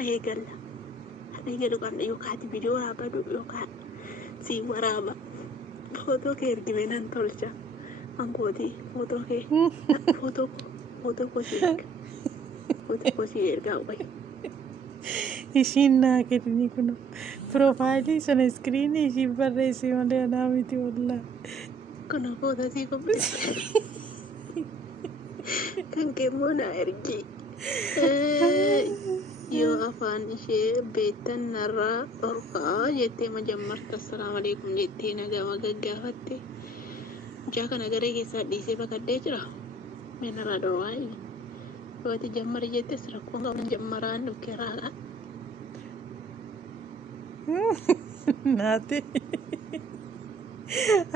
eegalla. Har'a eegalu qabna yookaan ati viidiyoo waraabadu yookaan si waraaba. Footoo kee ergime nan tolcha. Ankootii footoo kee footoo koo si erga. Footoo koo si ergaa wayi. Ishiin naa kenni kun piroofaayilii sana iskiriinii ishiin barreesse malee anaa miti wallaahi. Kun footoo si qophise. Kan kee immoo naa ergi. Yoo afaan ishee beektan narraa dhorkaa jettee majammarta assalaamu alaikum jettee nagama gaggaafatte. Mucaa kana garee keessaa dhiisee baqadhee jira. Mee narraa dhorkaa yoo ati jammari jettes rakkoon qaban jammaraan dhukkeeraa. Naati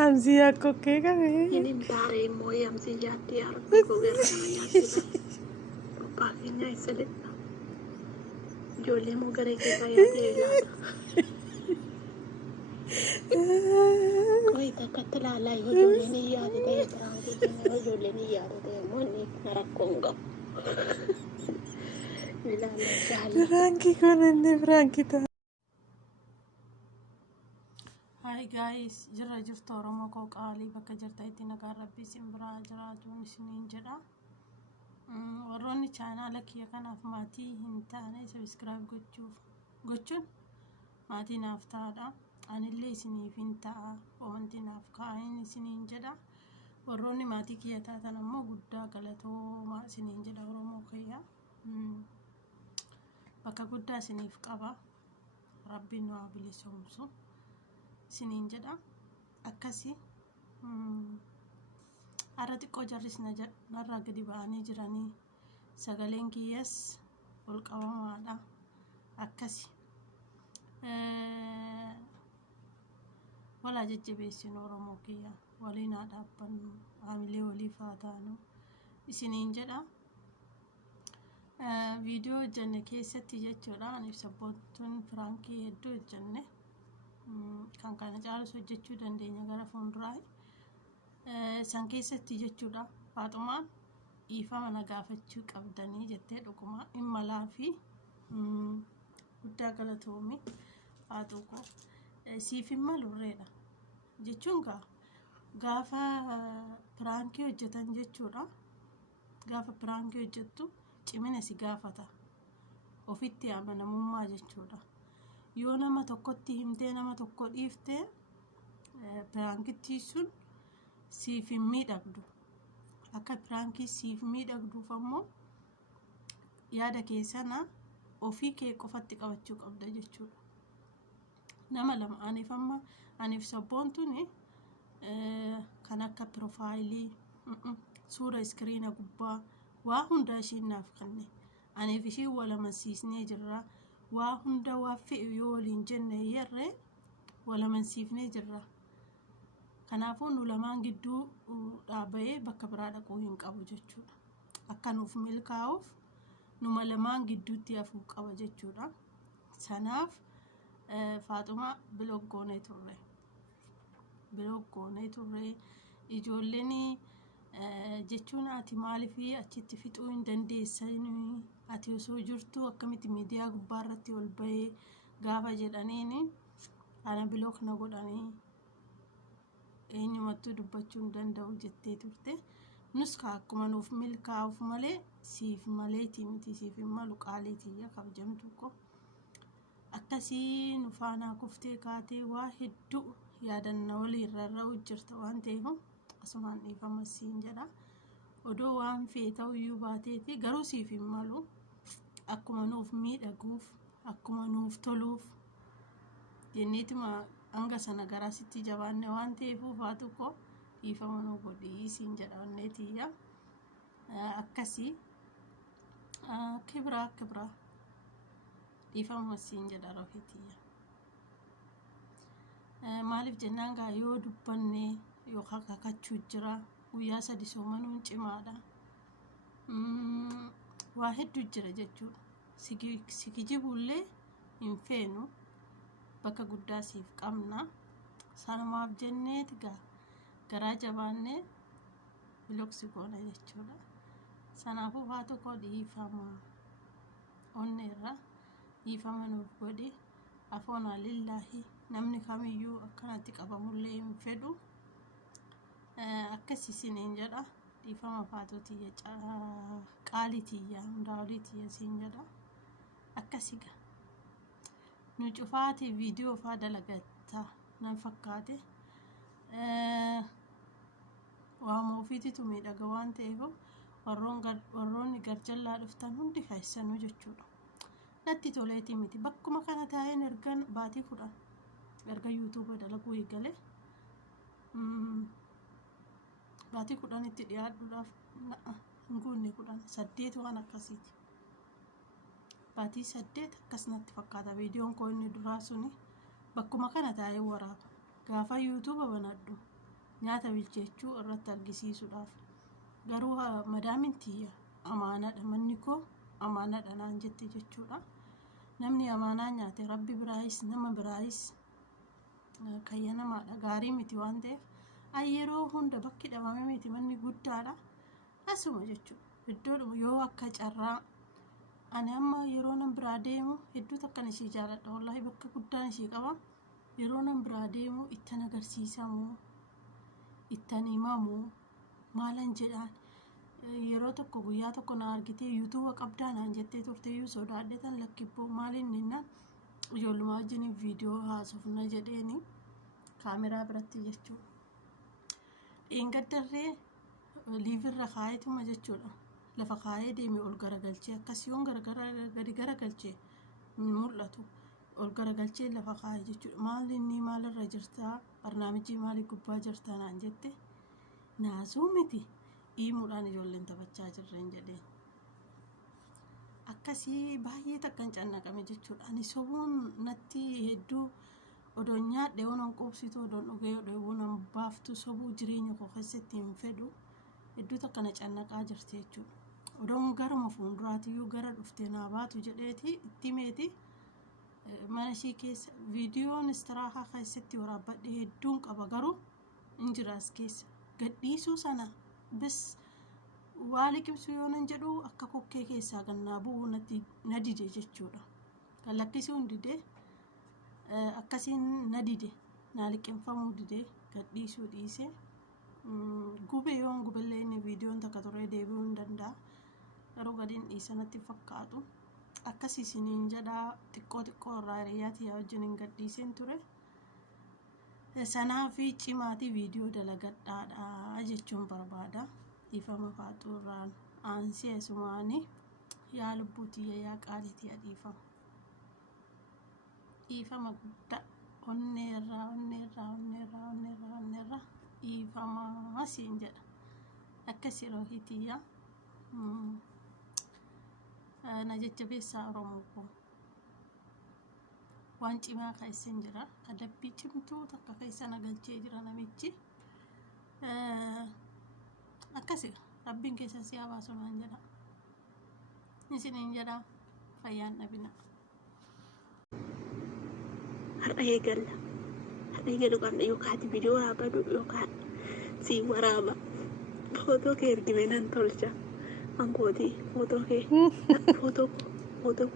amsi akka okkee qabee. Inni taaree immoo yamsi jaatti harbi gogeera kana nyaachisa. Abbaa keenya isa ledha. Ijoollee moo garee keessaa yaadee ilaala. Qoyi takkatti ilaalaa yoo ijoolleen hin yaade ta'e tiraantii keenya yoo ijoolleen hin yaade ta'e immoo inni rakkoon qabu. Ilaalaa jaalla. Firaanki kun inni firaanki ta'a. Hi guys, jirra jirtu Oromoo koo qaalii bakka jirtanitti nagaan rabbii isin biraa jiraatuun isiniin jedha. Warroonni chaanaala kiyya kanaaf maatii hin taane sabiskiraayib gochuun maatii naaf ta'aa. Anillee isiniif hin ta'a wanti naaf kaa'in isiniin jedha. Warroonni maatii kiyya taatan ammoo guddaa galatoomaa isiniin jedha Oromoo kiyya. Bakka guddaa isiniif qaba. Rabbiin nu haa bilisoomsu. Isiniin jedha akkasi har'a xiqqoo jarris narraa gadi ba'anii jiranii sagaleen kiyyas ol qabamaadha akkasi walaa jajjabeessinu Oromoo kiyya waliin haa dhaabbannu haamilee waliif haa taanu isiniin jedha. Viidiyoo hojjenne keessatti jechuudha aniif sabboontuun firaankii hedduu hojjenne. Kan kana caalus hojjechuu dandeenya gara fuulduraa san keessatti jechuudha Faaxumaan dhiifama na gaafachuu qabdanii jettee dhuguma immalaa fi guddaa galatoomi Faaxuukoo siif hin malurreedha jechuun gaafa piraankii hojjetan jechuudha gaafa piraankii hojjettu cimina si gaafata ofitti amanamummaa jechuudha. Yoo nama tokkotti himtee nama tokko dhiiftee piraankittii sun siif hin miidhagdu. Akka piraankii siif miidhagduuf ammoo yaada keessana ofii kee qofatti qabachuu qabda jechuudha. Nama lama aniif sabboontuun kan akka piroofaayilii suura iskiriina gubbaa waa hunda ishiin naaf kenne. Aniif ishii wal amansiisnee jirra. Waa hunda waa fe'u yoo waliin jenne yerree wal amansiifnee jirra. Kanaafuu nu lamaan gidduu dhaaba'ee bakka biraa dhaquu hin qabu jechuudha. Akka nuuf milkaa'uuf numa lamaan gidduutti hafuu qaba jechuudha. Sanaaf Faaxumaa biloggoonee turre ijoolleen jechuun ati maaliif achitti fixuu hin dandeessanii ati osoo jirtu akkamitti miidiyaa gubbaa irratti ol bahee gaafa jedhaniini ana bilook na godhanii eenyumattuu dubbachuu hin danda'u jettee turte. Nus akkuma nuuf milkaa'uuf malee siif maleetii miti siif hin malu qaaliitiyya kabajamtu ko akkasii nu faanaa kuftee kaatee waa hedduu yaadanna waliirra irra jirta waan ta'eef asumaan dhiifama siin jedha. Odoo waan fee ta'uyyuu baateeti garuu siif hin malu akkuma nuuf miidhaguuf akkuma nuuf toluuf jenneetuma hanga sana garaa sitti jabaanne waan ta'eef faatu ko dhiifama nu godhii siin jedha onneetiyya akkasii kibraa dhiifama siin jedha rafetiyya. Maaliif jennaan gaa yoo dubbanne yookaan kakachuu jira guyyaa sadi soomanuun cimaadha. Waa hedduu jira jechuudha. Si kijibullee hin feenu bakka guddaa siif qabna. Sanumaaf jenneeti garaa jabaannee biloksi goona jechuudha. Sanaafuu haa tokko dhiifama onneerra dhiifama nuuf godhi. Afoonaa lillaahi namni kamiyyuu akkanatti qabamullee hin fedhu. Akkas isiniin jedha. Dhiifama faatotiyya qaalitiyya hundaa oliitiyya siin jedha. Akkasiga nu cufaati viidiyoo faa dalagatta nan fakkaate. Waama ofiititu miidhaga waan ta'eef warroonni garjallaa dhuftan hundi keessanuu jechuudha. Natti toleetii miti bakkuma kana taa'een ergan baatii 10 erga yuutuuba dalaguu eegale baatii 10 itti dhiyaadhuudhaaf hin guunne 8 waan akkasiiti. Baatii 8 akkas natti fakkaata viidiyoon koo inni duraa suni bakkuma kana taa'ee waraaba. Gaafa yuutuuba banadhu nyaata bilcheechuu irratti argisiisuudhaaf garuu madaamin tiyya amaanaadha manni koo amaanaadha naan jette jechuudha. Namni amaanaa nyaate rabbi biraayis nama biraayis kayya namaadha gaarii miti waan ta'eef yeroo hunda bakki dhabame miti manni guddaadha asuma jechuudha. Iddoodhuma yoo akka carraa ani amma yeroo nan biraa deemu hedduu takkan ishii jaaladha wallahi bakka guddaan ishii qaba. Yeroo nan biraa deemu ittan agarsiisamu ittan himamu maalan jedhaan yeroo tokko guyyaa tokko na argitee yuutuuba qabdaa naan jettee turteeyyuu sodaadhe tan lakkibboo maaliin ninna ijoollumaa wajjin viidiyoo haasofna jedheeni kaameraa biratti jechuudha. Dheengaddarree liivirra kaayetuma jechuudha. Lafa kaayee deeme ol garagalchee akkasiyoon gadi garagalchee mul'atu ol garagalchee lafa kaayee jechuudha. Maalinni maalirra jirtaa barnaamijii maalii gubbaa jirtaa naan jette naasuu miti himuudhaan ijoolleen taphachaa jirreen jedheen akkasii baay'ee takkan cannaqame jechuudha. Ani sobuun natti hedduu odoon nyaadhe onan qubsitu odoon dhugee odoon baaftu sobuu jireenya koo keessatti hin fedhu hedduu takkana cannaqaa jirti jechuudha. Odoon garuma fuulduraatiyyuu gara dhuftee naa baatu jedheeti itti meeti mana ishii keessa viidiyoon istiraahaa keessatti waraabbadhe hedduun qaba garuu hin jiraas keessa gadhiisuu sana bis waa liqimsu yoo nan jedhu akka kokkee keessaa gannaa bu'uu na dide jechuudha. Kan lakkisuu hin dide akkasiin na dide naa liqimfamuu dide gadhiisuu dhiise gube yoon gubellee inni viidiyoon takka turee deebi'uu hin danda'a. Garuu gadiin dhiisanatti fakkaatu akkasii isiniin jedhaa xiqqoo irraa hiriyyaatii wajjin hin gadhiiseen ture. Sanaa fi cimaatii viidiyoo dalagadhaadha jechuun barbaada. Dhiifama faatuurraan aansee sumaanii yaa lubbuutiyya yaa qaalitiyya dhiifama guddaa onneerraa dhiifama siin jedha akkasii roohitiyya na jajjabeessaa Oromoo koo waan cimaa keessan jira adabbii cimtuu takka keessa nagalchee jira namichi akkasii rabbiin keessa si haa baasu naan jedha isiniin jedha fayyaan dhabina. Har'a eegalu qabna yookaan viidiyoo waraabadu yookaan si waraaba footoo kee ergime nan tolcha angootii footoo kee footoo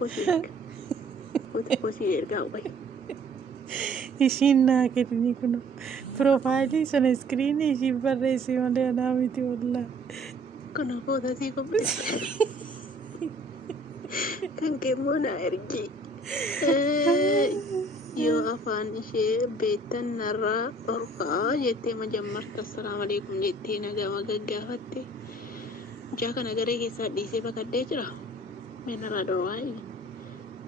koo si ergaa wayi. Ishiin naa kenni kun piroofaayilii sana iskiriinii ishiin barreesse malee anaa miti wallaa. Kun footoo si qophii kan keemmoo naa ergi. Yoo afaan ishee beektan narraa dhorkaa jettee majammarta assalaamu alaikum jettee nagama gaggaafatte jaa kana garee keessaa dhiisee baqaddee jira meenarraa dhorwaa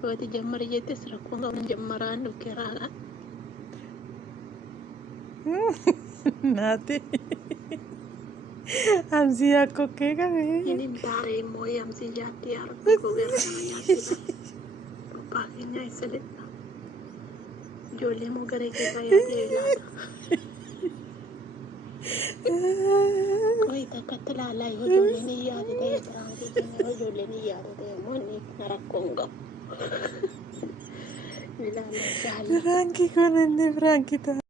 yooti jammari jettes rakkoon qaban jammaraan dhukkee raaqa naati amsi akka okkee qabe inin daaree immoo amsi yaadde harbi gogeera nama nyaatee robbaa keenyaa isa ledha ijoollee moo garee keessaa yaadee ilaala. Qoy takkatti laalaa yoo ijoolleen hin yaade ta'e biraantii keenya yoo ijoolleen hin yaade ta'e immoo inni na rakkoon qabu. Biraanki kun inni biraanki ta'a.